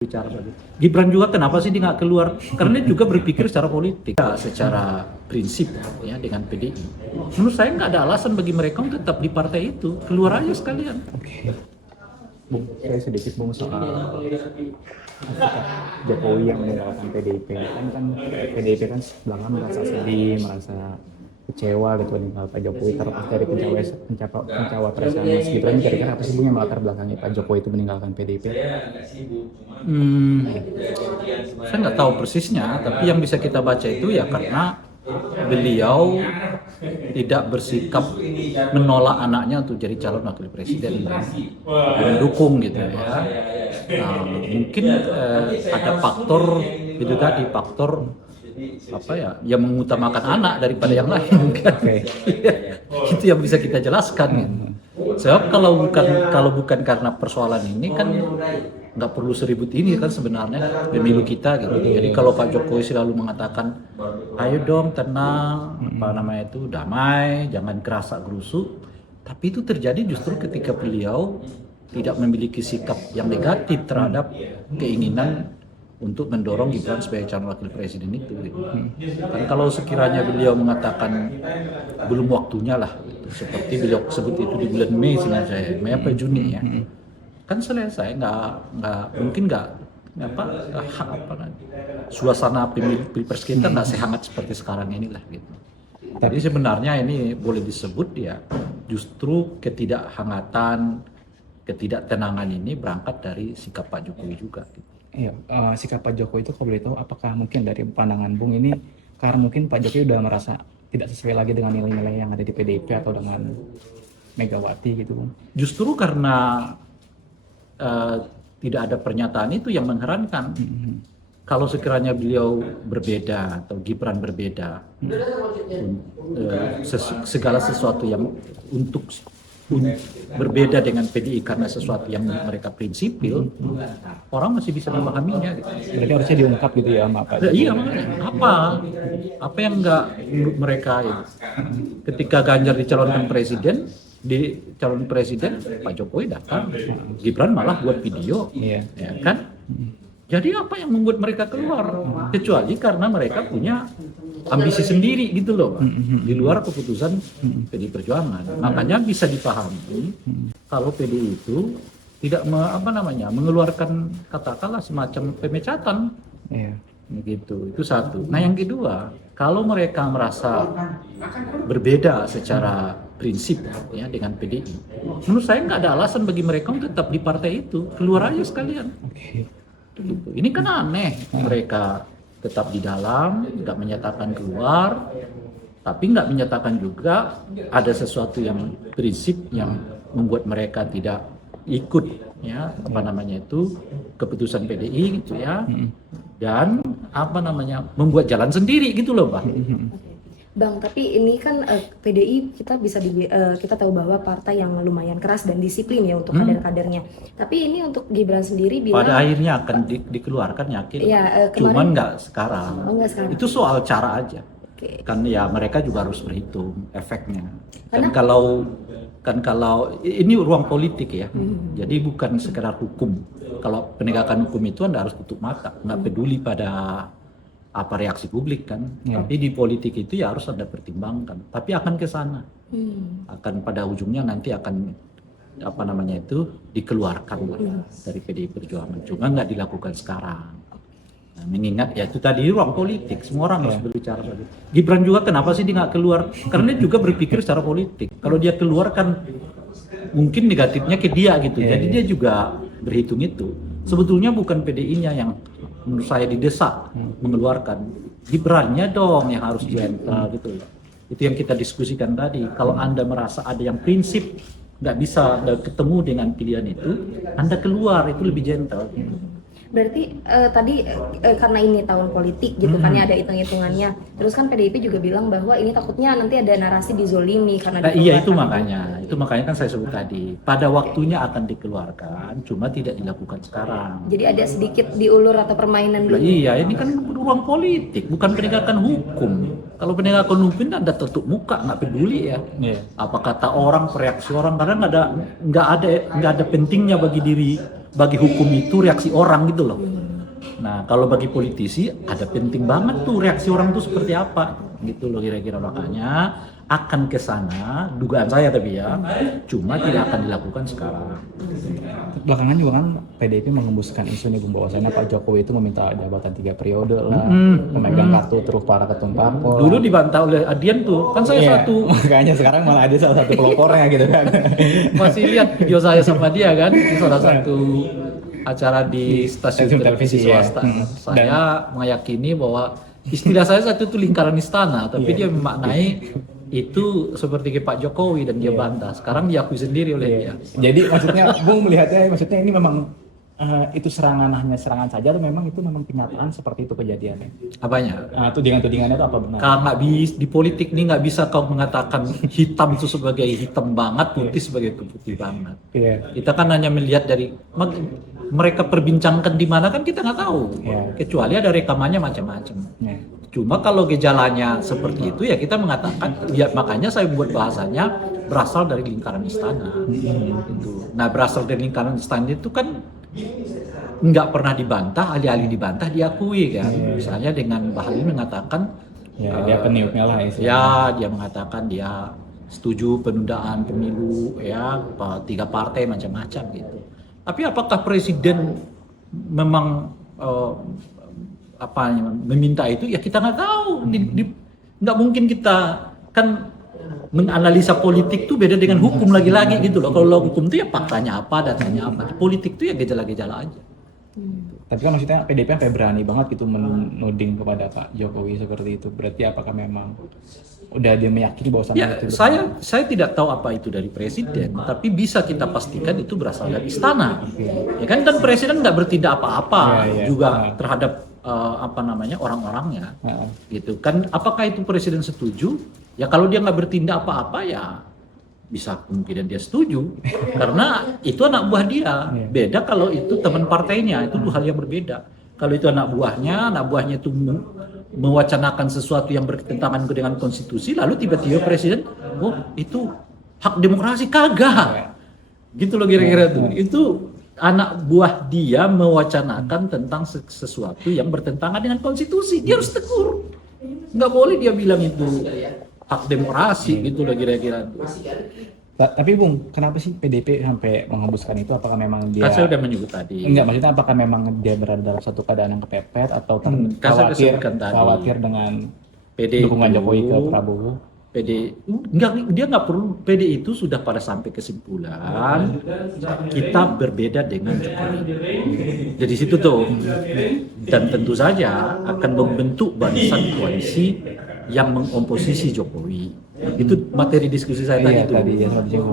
Bicara tadi. Gibran juga kenapa sih dia nggak keluar? Karena dia juga berpikir secara politik, secara prinsip ya dengan PDI. Menurut saya nggak ada alasan bagi mereka untuk tetap di partai itu. Keluar aja sekalian. Oke. Bung, saya sedikit Bung soal Jokowi yang meninggalkan PDIP. Kan PDIP kan belakangan merasa sedih, merasa kecewa gitu meninggal Pak Jokowi terlepas dari pencawapresan Mas Gibran. Kira-kira apa sih Bung yang melatar belakangnya Pak Jokowi itu meninggalkan PDIP? Saya nggak tahu persisnya, tapi yang bisa kita baca itu ya karena beliau tidak bersikap menolak anaknya untuk jadi calon wakil presiden dan mendukung gitu ya. Nah, mungkin ada faktor itu tadi, faktor apa ya, yang mengutamakan anak daripada yang lain kan. Itu yang bisa kita jelaskan gitu. Sebab kalau bukan karena persoalan ini kan nggak perlu seribut ini kan sebenarnya pemilu kita gitu. Jadi kalau Pak Jokowi selalu mengatakan ayo dong tenang, apa namanya itu damai, jangan kerasa gerusuk, tapi itu terjadi justru ketika beliau tidak memiliki sikap yang negatif terhadap keinginan untuk mendorong Gibran sebagai calon wakil presiden itu gitu. Kan kalau sekiranya beliau mengatakan belum waktunya lah gitu, seperti beliau sebut itu di bulan Mei seingat saya, Mei apa Juni ya, kan selesai, mungkin suasana pilpres kita nggak sehangat seperti sekarang inilah gitu. Jadi sebenarnya ini boleh disebut ya justru ketidakhangatan, ketidaktenangan ini berangkat dari sikap Pak Jokowi juga gitu. Iya, sikap Pak Jokowi itu kalau boleh tahu apakah mungkin dari pandangan Bung ini karena mungkin Pak Jokowi udah merasa tidak sesuai lagi dengan nilai-nilai yang ada di PDIP atau dengan Megawati gitu Bung? Justru karena tidak ada pernyataan itu yang mengherankan. Kalau sekiranya beliau berbeda atau Gibran berbeda, segala sesuatu yang untuk berbeda dengan PDI karena sesuatu yang mereka prinsipil, orang masih bisa memahaminya gitu. Berarti harusnya diungkap gitu ya Pak Jokowi? Iya, apa yang enggak menurut mereka itu. Ketika Ganjar dicalonkan presiden, Pak Jokowi datang, Gibran malah buat video, ya kan? Jadi apa yang membuat mereka keluar? Kecuali karena mereka punya ambisi sendiri gitu loh, Pak. Di luar keputusan PDI Perjuangan. Makanya bisa dipahami kalau PDI itu tidak mengeluarkan katakanlah semacam pemecatan. Gitu. Itu satu. Nah, yang kedua, kalau mereka merasa berbeda secara prinsip ya dengan PDI, menurut saya nggak ada alasan bagi mereka untuk tetap di partai itu. Keluar aja sekalian. Gitu. Ini kan aneh, mereka tetap di dalam, nggak menyatakan keluar, tapi nggak menyatakan juga ada sesuatu yang prinsip yang membuat mereka tidak ikut ya keputusan PDI gitu ya, dan membuat jalan sendiri gitu loh Pak. Bang, tapi ini kan PDI kita tahu bahwa partai yang lumayan keras dan disiplin ya untuk kader-kadernya. Tapi ini untuk Gibran sendiri bilang pada akhirnya akan dikeluarkan yakin. Ya, cuman nggak sekarang. Nggak sekarang. Itu soal cara aja. Kan ya mereka juga harus berhitung efeknya. Kan kalau ini ruang politik ya. Jadi bukan sekedar hukum. Kalau penegakan hukum itu Anda harus tutup mata, nggak peduli pada apa reaksi publik kan. Tapi di politik itu ya harus Anda pertimbangkan. Tapi akan ke sana. Akan pada ujungnya nanti akan dikeluarkan dari PDI Perjuangan. Cuma nggak dilakukan sekarang. Nah, mengingat ya itu tadi ruang politik, semua orang harus berbicara tadi. Gibran juga kenapa sih dia nggak keluar? Karena dia juga berpikir secara politik. Kalau dia keluar kan mungkin negatifnya ke dia gitu. Jadi dia juga berhitung itu. Sebetulnya bukan PDI-nya yang menurut saya didesak mengeluarkan, Gibran-nya dong yang harus gentle gitu. Itu yang kita diskusikan tadi. Kalau Anda merasa ada yang prinsip nggak bisa ketemu dengan pilihan itu, Anda keluar, itu lebih gentle. Berarti tadi karena ini tahun politik gitu kan ya, ada hitung-hitungannya. Terus kan PDIP juga bilang bahwa ini takutnya nanti ada narasi dizolimi karena iya, itu makanya kan saya sebut tadi. Pada waktunya akan dikeluarkan, cuma tidak dilakukan sekarang. Jadi ada sedikit diulur atau permainan dulu. Iya, ini kan ruang politik, bukan penegakan hukum. Kalau penegakan hukum Anda tutup muka, nggak peduli ya. Apa kata orang, reaksi orang, karena nggak ada pentingnya bagi diri bagi hukum itu reaksi orang gitu loh. Nah, kalau bagi politisi ada penting banget tuh reaksi orang tuh seperti apa gitu loh kira-kira, makanya akan ke sana dugaan saya tapi ya, cuma tidak akan dilakukan sekarang. Belakangan juga kan PDIP mengembuskan isu nih Bung, bahwasannya Pak Jokowi itu meminta jabatan 3 periode lah, memegang kartu terus para ketum parpol. Dulu dibantah oleh Adian tuh, kan saya satu makanya sekarang malah ada salah satu pelopornya gitu kan. masih lihat video saya sama dia kan di salah satu acara di stasiun televisi swasta. Saya meyakini bahwa istilah saya satu itu lingkaran istana, tapi dia memaknai itu seperti ke Pak Jokowi dan dia bantah. Sekarang diakui sendiri oleh dia. Jadi maksudnya Bung melihatnya, maksudnya ini memang itu hanya serangan saja atau memang itu memang kenyataan seperti itu kejadiannya? Apanya? Tudingan-tudingannya itu apa benar? Kalau nggak bisa di politik nih nggak bisa kau mengatakan hitam itu sebagai hitam banget, putih sebagai putih banget. Iya. Kita kan hanya melihat dari mereka perbincangkan di mana kan kita nggak tahu. Kecuali ada rekamannya macam-macam. Cuma kalau gejalanya seperti itu ya kita mengatakan, ya makanya saya buat bahasanya berasal dari lingkaran istana. Gitu. Nah berasal dari lingkaran istana itu kan nggak pernah dibantah, alih-alih dibantah diakui kan. Misalnya dengan Bahlil mengatakan, dia peniupnya lah istilahnya. ya dia mengatakan dia setuju penundaan pemilu ya 3 partai macam-macam gitu. Tapi apakah presiden memang meminta itu? Ya kita nggak tahu. Nggak mungkin kita kan menganalisa politik tuh beda dengan hukum lagi-lagi gitu loh. Kalau hukum tuh ya faktanya apa, datanya apa. Di politik tuh ya gejala-gejala aja. Tapi kan maksudnya PDIP sampai berani banget gitu menuding kepada Pak Jokowi seperti itu. Berarti apakah memang udah dia meyakini bahwa Ya, saya tidak tahu apa itu dari presiden, tapi bisa kita pastikan itu berasal dari istana. Ya kan, dan presiden nggak bertindak apa-apa juga terhadap orang-orangnya, gitu kan. Apakah itu presiden setuju? Ya kalau dia nggak bertindak apa-apa ya bisa kemungkinan dia setuju, karena itu anak buah dia. Beda kalau itu teman partainya, itu tuh hal yang berbeda. Kalau itu anak buahnya itu mewacanakan sesuatu yang bertentangan dengan konstitusi, lalu tiba-tiba presiden, oh itu hak demokrasi, kagak. Gitu loh kira-kira tuh. Itu anak buah dia mewacanakan tentang sesuatu yang bertentangan dengan konstitusi, dia harus tegur. Nggak boleh dia bilang itu hak demokrasi, gitu loh kira-kira. Tapi Bung, kenapa sih PDIP sampai menghembuskan itu? Apakah memang dia... Kan saya udah menyebut tadi. Enggak, maksudnya apakah memang dia berada dalam satu keadaan yang kepepet atau khawatir dengan dukungan Jokowi ke Prabowo? Dia nggak perlu. PD itu sudah pada sampai kesimpulan kita berbeda dengan Jokowi. Jadi situ tuh, dan tentu saja akan membentuk barisan koalisi yang mengomposisi Jokowi. Itu materi diskusi saya tadi itu.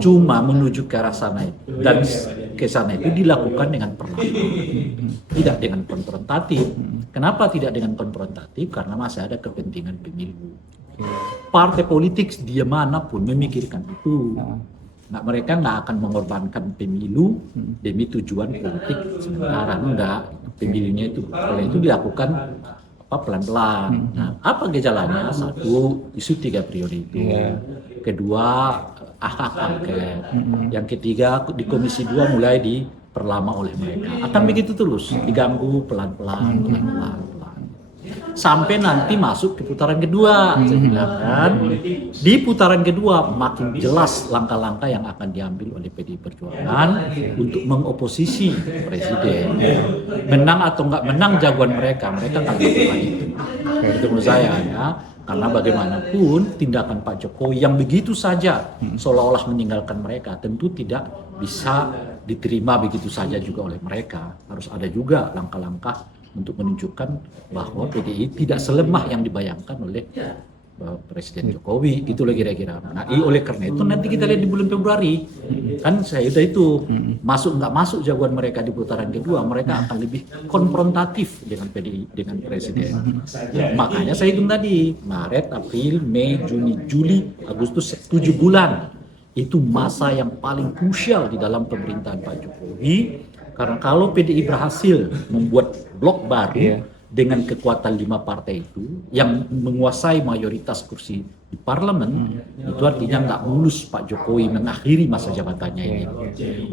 Cuma menuju ke arah sana itu, dan ke sana itu dilakukan dengan perlahan, tidak dengan konfrontatif. Kenapa tidak dengan konfrontatif? Karena masih ada kepentingan pemilu. Partai politik dia manapun memikirkan itu. Mereka nggak akan mengorbankan pemilu demi tujuan politik sementara. Enggak, pemilunya itu oleh itu dilakukan pelan-pelan. Nah, apa gejalanya? Satu, isu 3 periode itu. Kedua, hak angket. Yang ketiga, di Komisi 2 mulai diperlama oleh mereka. Akan begitu terus, diganggu pelan-pelan. Sampai nanti masuk ke putaran kedua, saya bilang kan. Di putaran kedua makin jelas langkah-langkah yang akan diambil oleh PDI Perjuangan untuk mengoposisi presiden. Menang atau nggak menang jagoan mereka akan lakukan itu. Itu menurut saya ya. Karena bagaimanapun tindakan Pak Jokowi yang begitu saja seolah-olah meninggalkan mereka tentu tidak bisa diterima begitu saja juga oleh mereka. Harus ada juga langkah-langkah untuk menunjukkan bahwa PDI tidak selemah yang dibayangkan oleh Presiden Jokowi, gitu loh kira-kira. Nah, oleh karena itu nanti kita lihat di bulan Februari, kan saya udah itu masuk nggak masuk jagoan mereka di putaran kedua, mereka akan lebih konfrontatif dengan PDI, dengan Presiden. Makanya saya hitung tadi, Maret, April, Mei, Juni, Juli, Agustus, 7 bulan. Itu masa yang paling krusial di dalam pemerintahan Pak Jokowi. Karena kalau PDI berhasil membuat blok baru, dengan kekuatan 5 partai itu yang menguasai mayoritas kursi di parlemen, itu artinya nggak mulus Pak Jokowi mengakhiri masa jabatannya ini.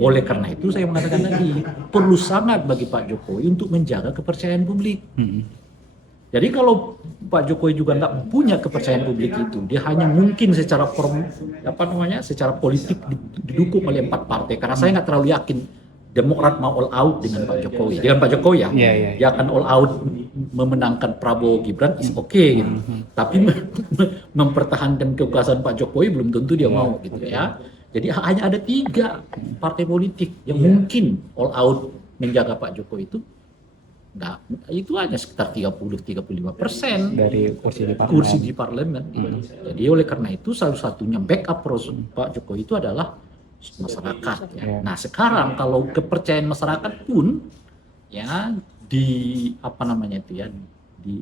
Oleh karena itu saya mengatakan tadi, perlu sangat bagi Pak Jokowi untuk menjaga kepercayaan publik. Jadi kalau Pak Jokowi juga nggak punya kepercayaan publik itu, dia hanya mungkin secara secara politik didukung oleh 4 partai. Karena saya nggak terlalu yakin Demokrat mau all out dengan Pak Jokowi. Dengan Pak Jokowi ya, dia akan all out memenangkan Prabowo Gibran, is okay gitu. Tapi mempertahankan kekuasaan Pak Jokowi belum tentu dia mau gitu ya. Jadi hanya ada 3 partai politik yang mungkin all out menjaga Pak Jokowi itu. Nah, itu hanya sekitar 30-35% dari kursi di parlemen. kursi di parlemen. Gitu. Jadi oleh karena itu salah satunya backup Pak Jokowi itu adalah masyarakat. Ya. Nah sekarang kalau kepercayaan masyarakat pun ya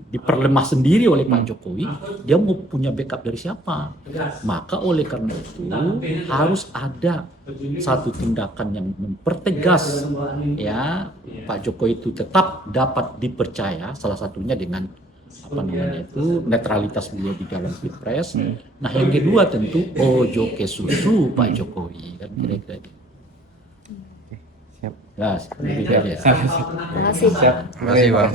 diperlemah sendiri oleh Pak Jokowi, dia mau punya backup dari siapa? Maka oleh karena itu harus ada satu tindakan yang mempertegas ya Pak Jokowi itu tetap dapat dipercaya, salah satunya dengan netralitas beliau di dalam Pilpres. Nah yang kedua tentu ojo ke susu Pak Jokowi kan kira-kira gitu. Siap. Nah, seperti itu aja. Terima kasih. Siap. Terima kasih, Bang.